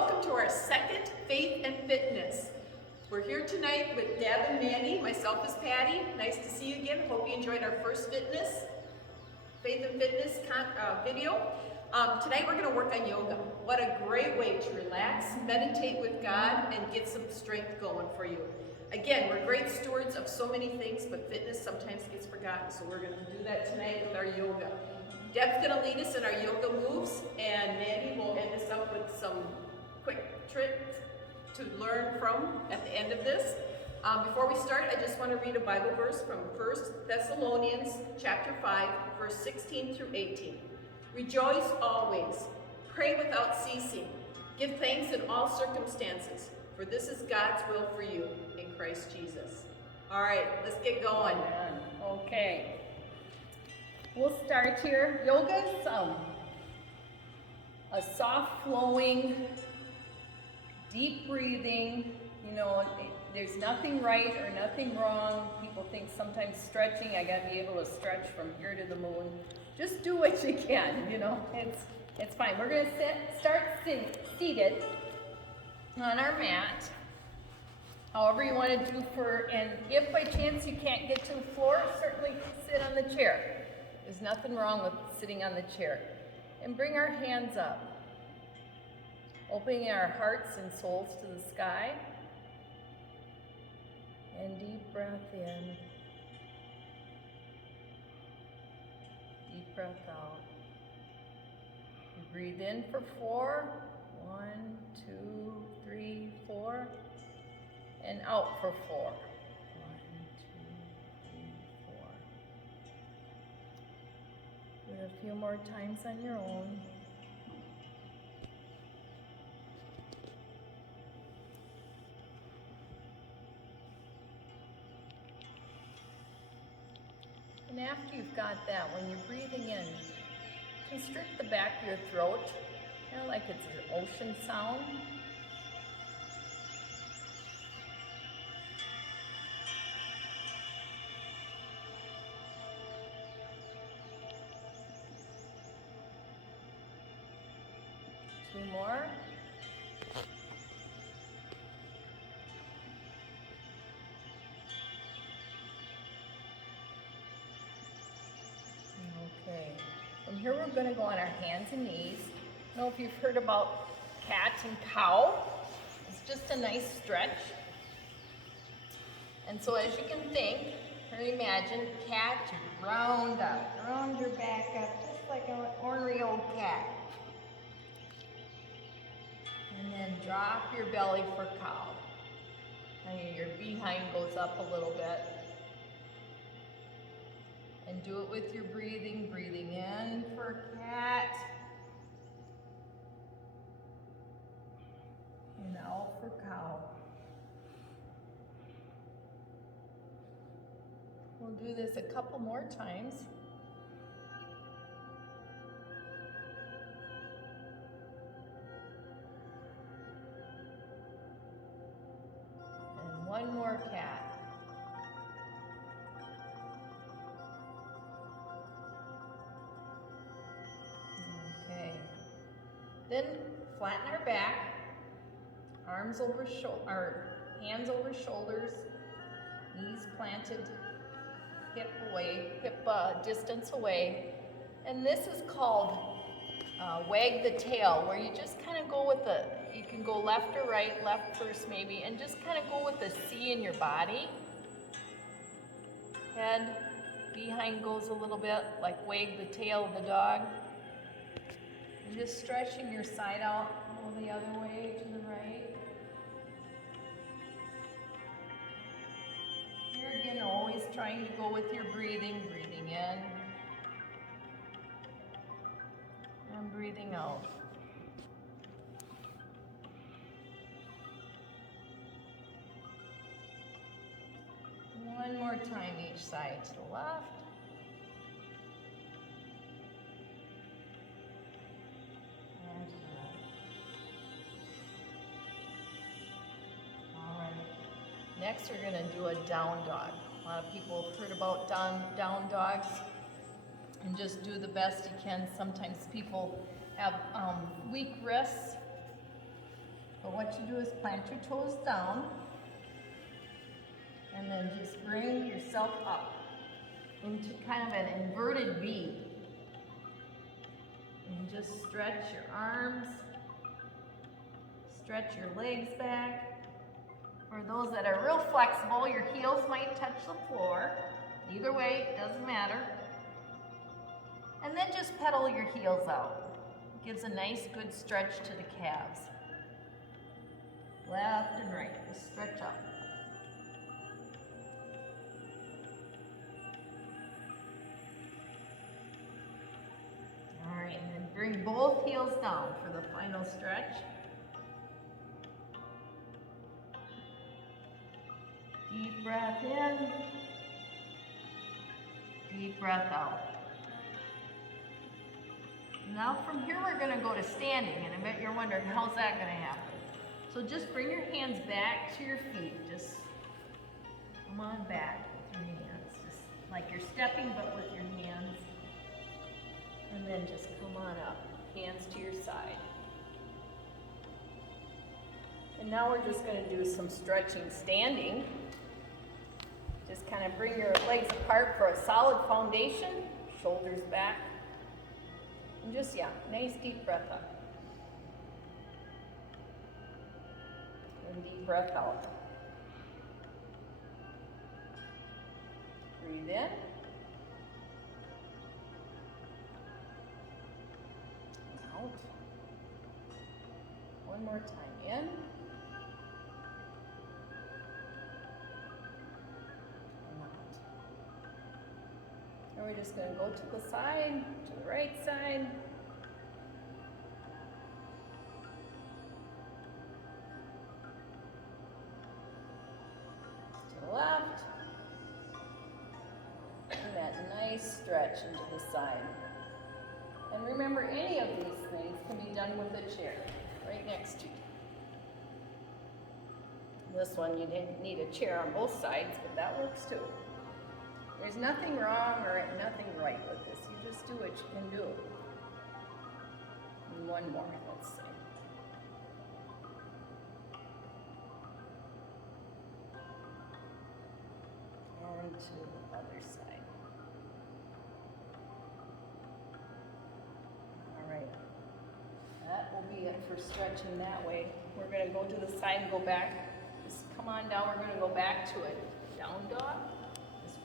welcome to our second Faith and Fitness. We're here tonight with Deb and Mandy. Myself is Patty. Nice to see you again. Hope you enjoyed our first Faith and Fitness video. Tonight we're going to work on yoga. What a great way to relax, meditate with God, and get some strength going for you. Again, we're great stewards of so many things, but fitness sometimes gets forgotten, so we're going to do that tonight with our yoga. Deb's going to lead us in our yoga moves, and Mandy will end us up with some quick tricks to learn from at the end of this. Before we start, I just want to read a Bible verse from 1 Thessalonians chapter 5, verse 16 through 18. Rejoice always, pray without ceasing, give thanks in all circumstances, for this is God's will for you in Christ Jesus. All right, let's get going. Okay. We'll start here. Yoga is a soft flowing, deep breathing. You know, there's nothing right or nothing wrong. People think sometimes stretching, I gotta be able to stretch from here to the moon. Just do what you can, you know, it's fine. We're gonna start seated on our mat. However you want to do and if by chance you can't get to the floor, certainly sit on the chair. There's nothing wrong with sitting on the chair. And bring our hands up, opening our hearts and souls to the sky. And deep breath in. Deep breath out. You breathe in for 4. 1, 2, 3, 4. And out for 4. 1, 2, 3, 4. Do it a few more times on your own. And after you've got that, when you're breathing in, constrict the back of your throat, kind of like it's an ocean sound. Two more. Okay. From here we're going to go on our hands and knees. I don't know if you've heard about cat and cow. It's just a nice stretch. And so as you can think or imagine, cat, you round up, round your back up just like an ornery old cat. And then drop your belly for cow. And your behind goes up a little bit. And do it with your breathing. Breathing in for cat. And out for cow. We'll do this a couple more times. One more cat. Okay. Then flatten our back, arms over hands over shoulders, knees planted, hip distance away. And this is called wag the tail, where you just kind of go with you can go left or right, left first maybe, and just kind of go with the C in your body. Head behind goes a little bit, like wag the tail of the dog. And just stretching your side out, go the other way to the right. Here again, always trying to go with your breathing in. And breathing out. One more time each side, to the left. And to the right. All right. Next, we're going to do a down dog. A lot of people have heard about down dogs. And just do the best you can. Sometimes people have weak wrists. But what you do is plant your toes down and then just bring yourself up into kind of an inverted V. And just stretch your arms, stretch your legs back. For those that are real flexible, your heels might touch the floor. Either way, it doesn't matter. And then just pedal your heels out. It gives a nice good stretch to the calves. Left and right, just stretch up. All right, and then bring both heels down for the final stretch. Deep breath in, deep breath out. Now from here we're going to go to standing, and I bet you're wondering, how's that going to happen? So just bring your hands back to your feet. Just come on back with your hands. Just like you're stepping, but with your hands. And then just come on up, hands to your side. And now we're just going to do some stretching standing. Just kind of bring your legs apart for a solid foundation, shoulders back. And just, nice deep breath up. And deep breath out. Breathe in. Out. One more time, in. And we're just going to go to the side, to the right side. To the left. And that nice stretch into the side. And remember, any of these things can be done with a chair right next to you. This one, you didn't need a chair on both sides, but that works too. There's nothing wrong or nothing right with this. You just do what you can do. And one more, let's see. And to the other side. All right. That will be it for stretching that way. We're going to go to the side and go back. Just come on down. We're going to go back to it. Down dog.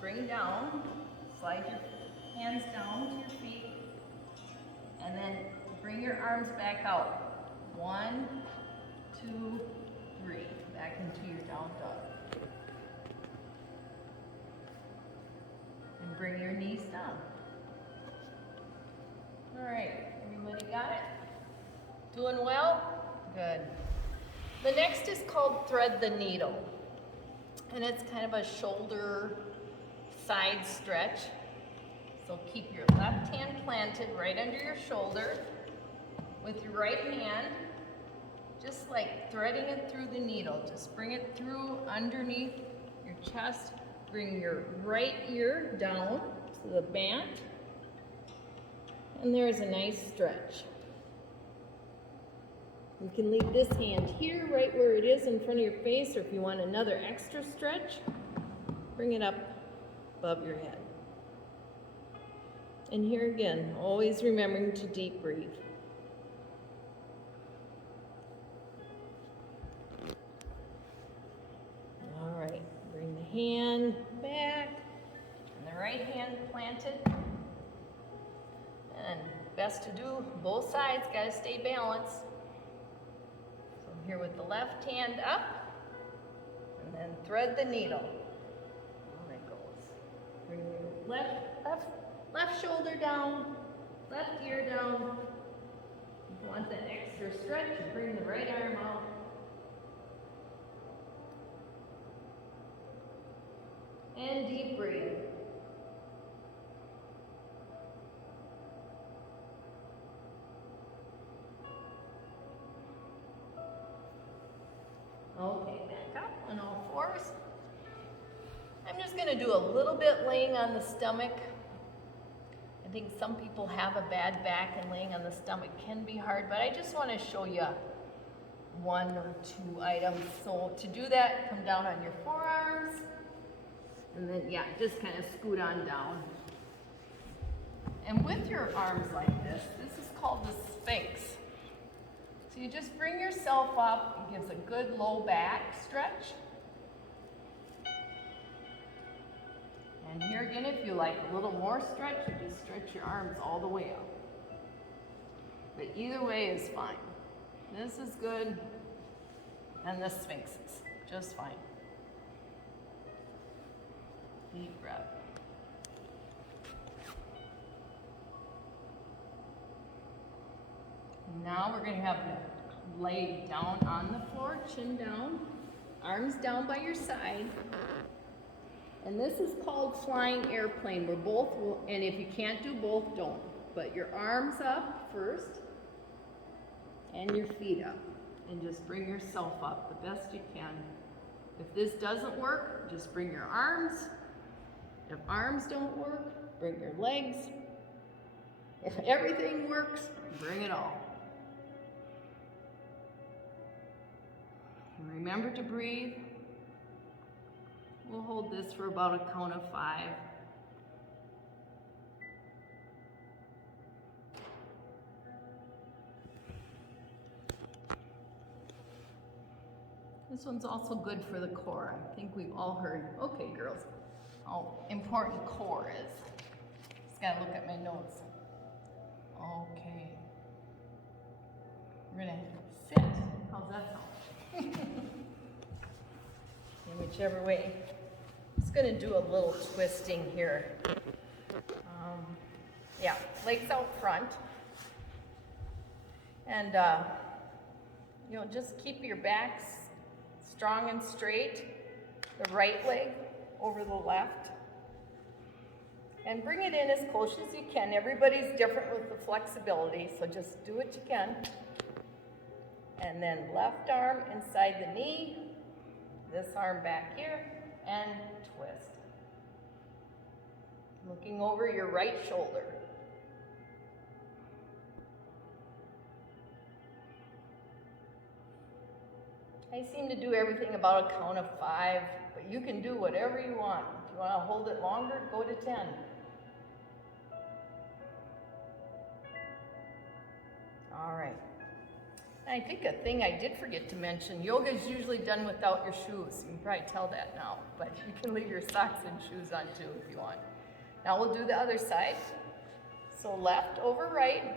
Bring down, slide your hands down to your feet, and then bring your arms back out. 1, 2, 3. Back into your down dog. And bring your knees down. All right, everybody got it? Doing well? Good. The next is called thread the needle. And it's kind of a shoulder side stretch. So keep your left hand planted right under your shoulder with your right hand, just like threading it through the needle. Just bring it through underneath your chest. Bring your right ear down to the band. And there's a nice stretch. You can leave this hand here, right where it is in front of your face, or if you want another extra stretch, bring it up above your head. And here again, always remembering to deep breathe. All right, bring the hand back, and the right hand planted. And best to do both sides, gotta stay balanced. So I'm here with the left hand up, and then thread the needle. Bring your left shoulder down, left ear down. If you want that extra stretch, bring the right arm out. And deep breathe. Okay, back up on all fours. I'm just going to do a little bit laying on the stomach. I think some people have a bad back, and laying on the stomach can be hard, but I just want to show you 1 or 2 items. So to do that, come down on your forearms, and then, yeah, just kind of scoot on down. And with your arms like this is called the Sphinx. So you just bring yourself up. It gives a good low back stretch. And here again, if you like a little more stretch, you just stretch your arms all the way up. But either way is fine. This is good, and the Sphinx is just fine. Deep breath. Now we're going to have you lay down on the floor, chin down, arms down by your side. And this is called flying airplane. We're both, and if you can't do both, don't. But your arms up first, and your feet up. And just bring yourself up the best you can. If this doesn't work, just bring your arms. If arms don't work, bring your legs. If everything works, bring it all. And remember to breathe. We'll hold this for about a count of 5. This one's also good for the core. I think we've all heard, okay girls, how important core is. Just gotta look at my notes. Okay. We're gonna sit. How's that sound? In whichever way. Just gonna do a little twisting here. Yeah, legs out front. And just keep your backs strong and straight. The right leg over the left. And bring it in as close as you can. Everybody's different with the flexibility, so just do what you can. And then left arm inside the knee, this arm back here, and twist. Looking over your right shoulder. I seem to do everything about a count of 5, but you can do whatever you want. If you want to hold it longer, go to 10. All right. I think a thing I did forget to mention, yoga is usually done without your shoes. You can probably tell that now, but you can leave your socks and shoes on too if you want. Now we'll do the other side. So left over right.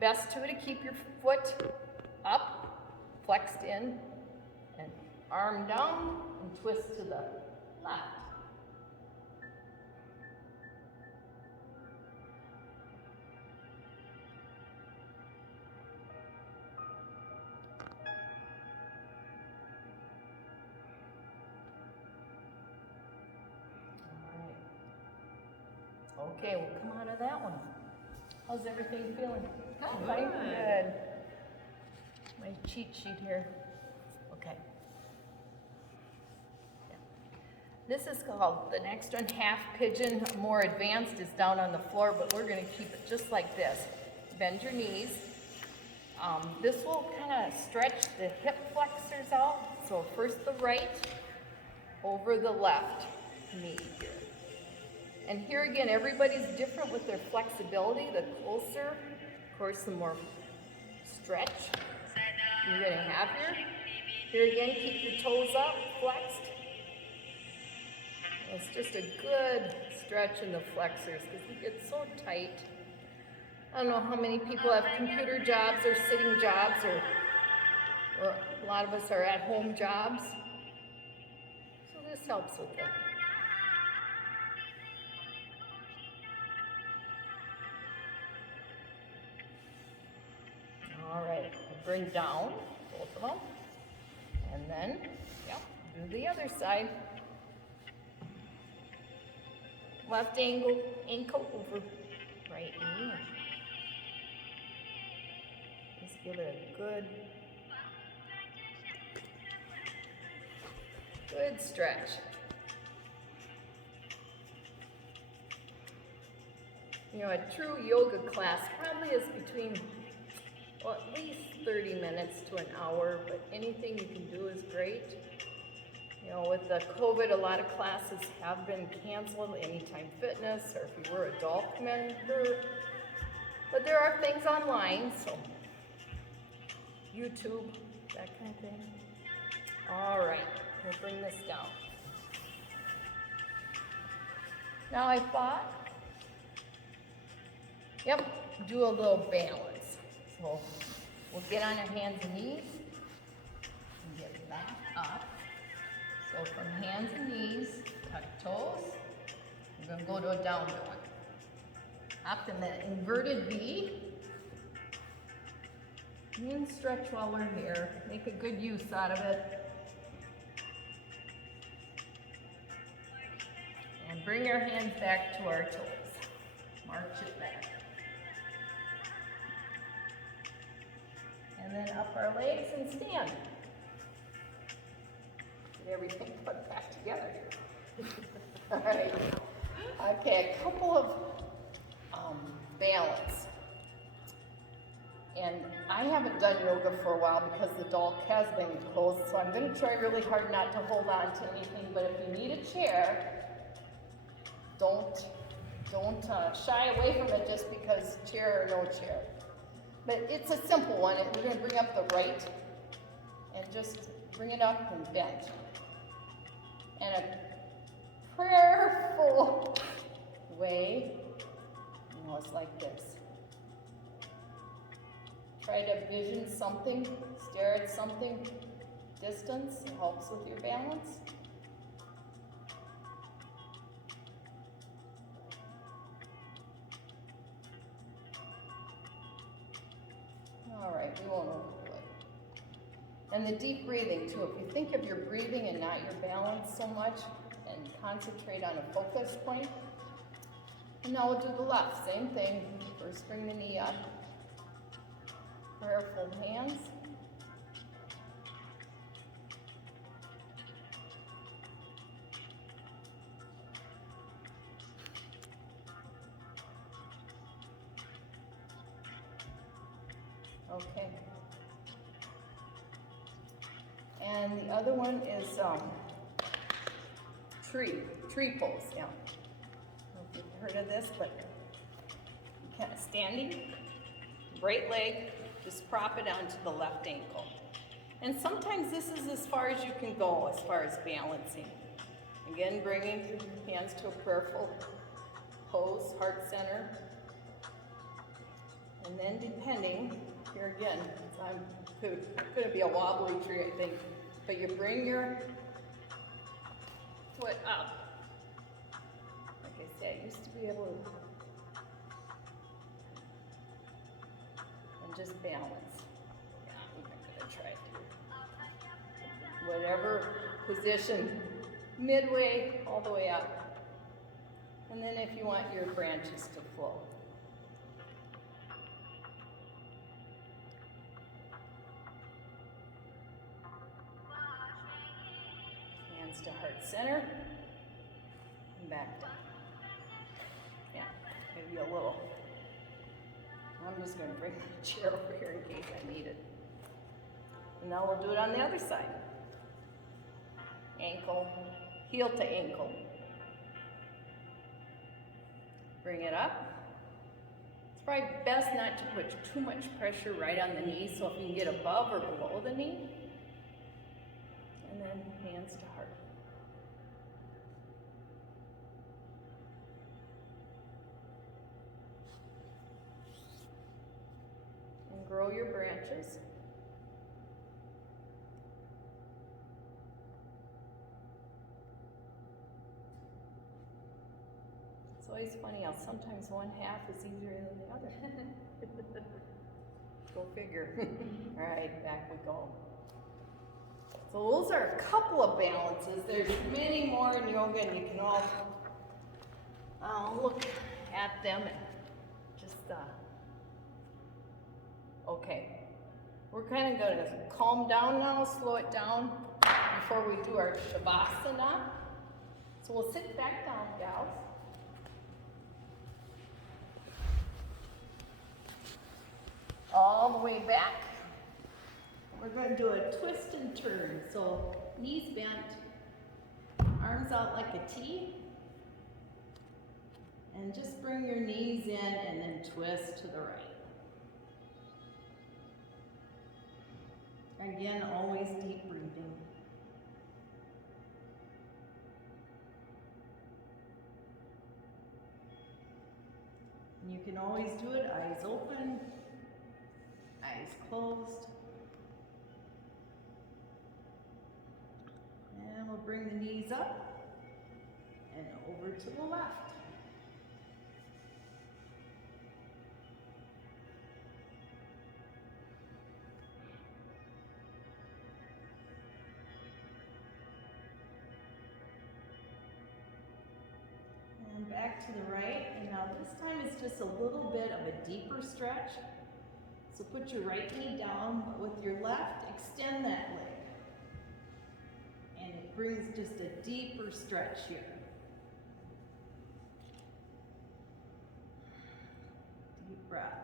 Best to keep your foot up, flexed in, and arm down, and twist to the left. Okay, we'll come out of that one. How's everything feeling? Good. My cheat sheet here. Okay. Yeah. This is called, the next one, half pigeon. More advanced is down on the floor, but we're going to keep it just like this. Bend your knees. This will kind of stretch the hip flexors out. So first the right over the left knee here. And here again, everybody's different with their flexibility. The closer, of course, the more stretch you're going to have here. Here again, keep your toes up, flexed. It's just a good stretch in the flexors because we get so tight. I don't know how many people have computer jobs or sitting jobs, or a lot of us are at home jobs. So this helps with it. All right, bring down both of them, and then, do the other side. Left ankle over right knee. Just give it a good stretch. A true yoga class probably is between well, at least 30 minutes to an hour, but anything you can do is great. You know, with the COVID, a lot of classes have been canceled, Anytime Fitness, or if you were an adult member. But there are things online, so YouTube, that kind of thing. All right, we'll bring this down. Now I thought, yep, do a little balance. So we'll get on our hands and knees and get back up. So from hands and knees, tuck toes. We're gonna go to a down dog. Up in the inverted V. And stretch while we're here. Make a good use out of it. And bring our hands back to our toes. March it back. And then up our legs and stand. Get everything put back together here. All right. Okay, a couple of balance. And I haven't done yoga for a while because the doll has been closed, so I'm going to try really hard not to hold on to anything, but if you need a chair, don't shy away from it just because chair or no chair. But it's a simple one. We're going to bring up the right and just bring it up and bend. And a prayerful way, you know, it's like this. Try to vision something, stare at something, distance, it helps with your balance. All right, we won't overdo it. And the deep breathing too. If you think of your breathing and not your balance so much, and concentrate on a focus point. And now we'll do the left, same thing. First bring the knee up. Prayerful hands. Okay. And the other one is tree pose. Yeah. I don't know if you've heard of this, but kind of standing, right leg, just prop it onto the left ankle. And sometimes this is as far as you can go as far as balancing. Again, bringing your hands to a prayerful pose, heart center. And then depending, here again, I'm going to be a wobbly tree, I think, but you bring your foot up. Like I said, I used to be able to and just balance. Yeah, I'm going to try to whatever position, midway, all the way up. And then if you want your branches to flow. Hands to heart center, and back down. Yeah, maybe a little. I'm just going to bring my chair over here in case I need it. And now we'll do it on the other side. Ankle, heel to ankle. Bring it up. It's probably best not to put too much pressure right on the knee, so if you can get above or below the knee. And then hands to heart. And grow your branches. It's always funny how sometimes one half is easier than the other. Go figure. All right, back we go. So those are a couple of balances. There's many more in yoga, and you can all look at them and just, okay. We're kind of going to calm down now, slow it down before we do our Savasana. So we'll sit back down, gals. all the way back. We're going to do a twist and turn. So knees bent, arms out like a T. And just bring your knees in and then twist to the right. Again, always deep breathing. And you can always do it eyes open, eyes closed. And we'll bring the knees up and over to the left. And back to the right, and now this time it's just a little bit of a deeper stretch. So put your right knee down, but with your left, extend that leg. And it brings just a deeper stretch here. Deep breath.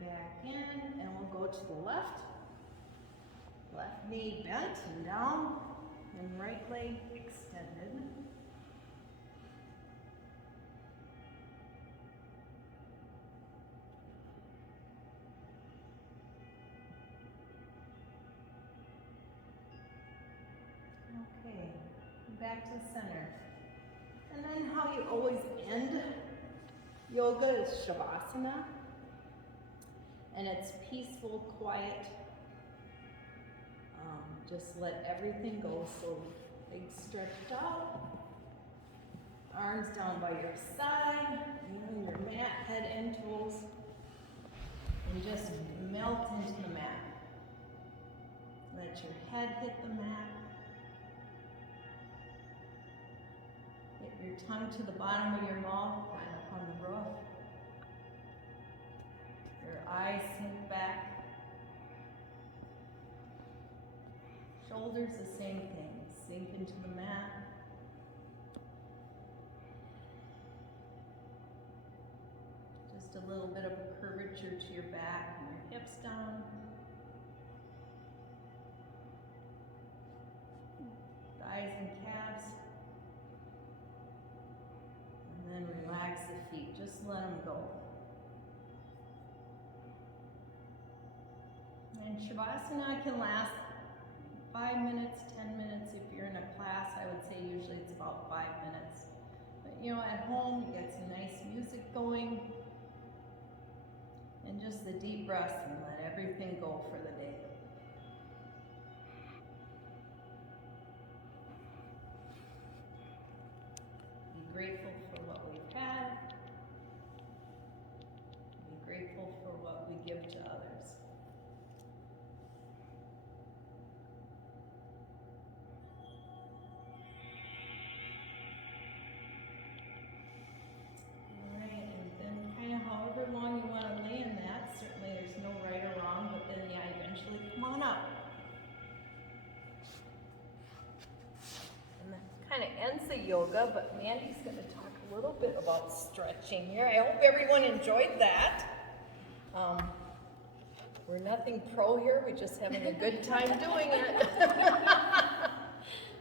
Back in, and we'll go to the left. Left knee bent and down, and right leg extended. Okay, back to the center. And then how you always end yoga is Savasana. And it's peaceful, quiet. Just let everything go. So legs stretched out. Arms down by your side. Even your mat, head and toes. And just melt into the mat. Let your head hit the mat. Get your tongue to the bottom of your mouth and up on the roof. Your eyes sink back. Shoulders the same thing. Sink into the mat. Just a little bit of a curvature to your back and your hips down. Thighs and calves. And then relax the feet. Just let them go. And Savasana can last 5 minutes, 10 minutes. If you're in a class, I would say usually it's about 5 minutes. But you know, at home, you get some nice music going. And just the deep breaths and let everything go for the day. Be grateful for what we've had. Be grateful for what we give to others. However long you want to lay in that, certainly there's no right or wrong, but then yeah, eventually come on up. And that kind of ends the yoga, but Mandy's going to talk a little bit about stretching here. I hope everyone enjoyed that. We're nothing pro here, we're just having a good time doing it.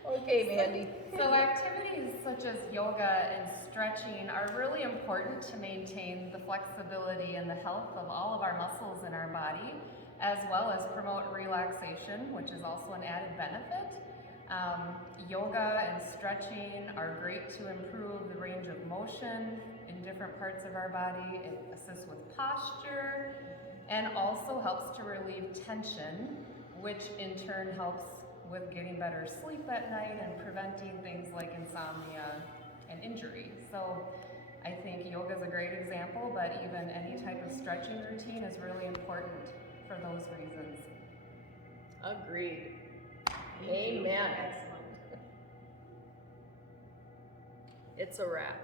Okay, Mandy. So activities such as yoga and stretching are really important to maintain the flexibility and the health of all of our muscles in our body, as well as promote relaxation, which is also an added benefit. Yoga and stretching are great to improve the range of motion in different parts of our body. It assists with posture and also helps to relieve tension, which in turn helps with getting better sleep at night and preventing things like insomnia and injury. So I think yoga is a great example, but even any type of stretching routine is really important for those reasons. Agreed. Amen. Excellent. It's a wrap.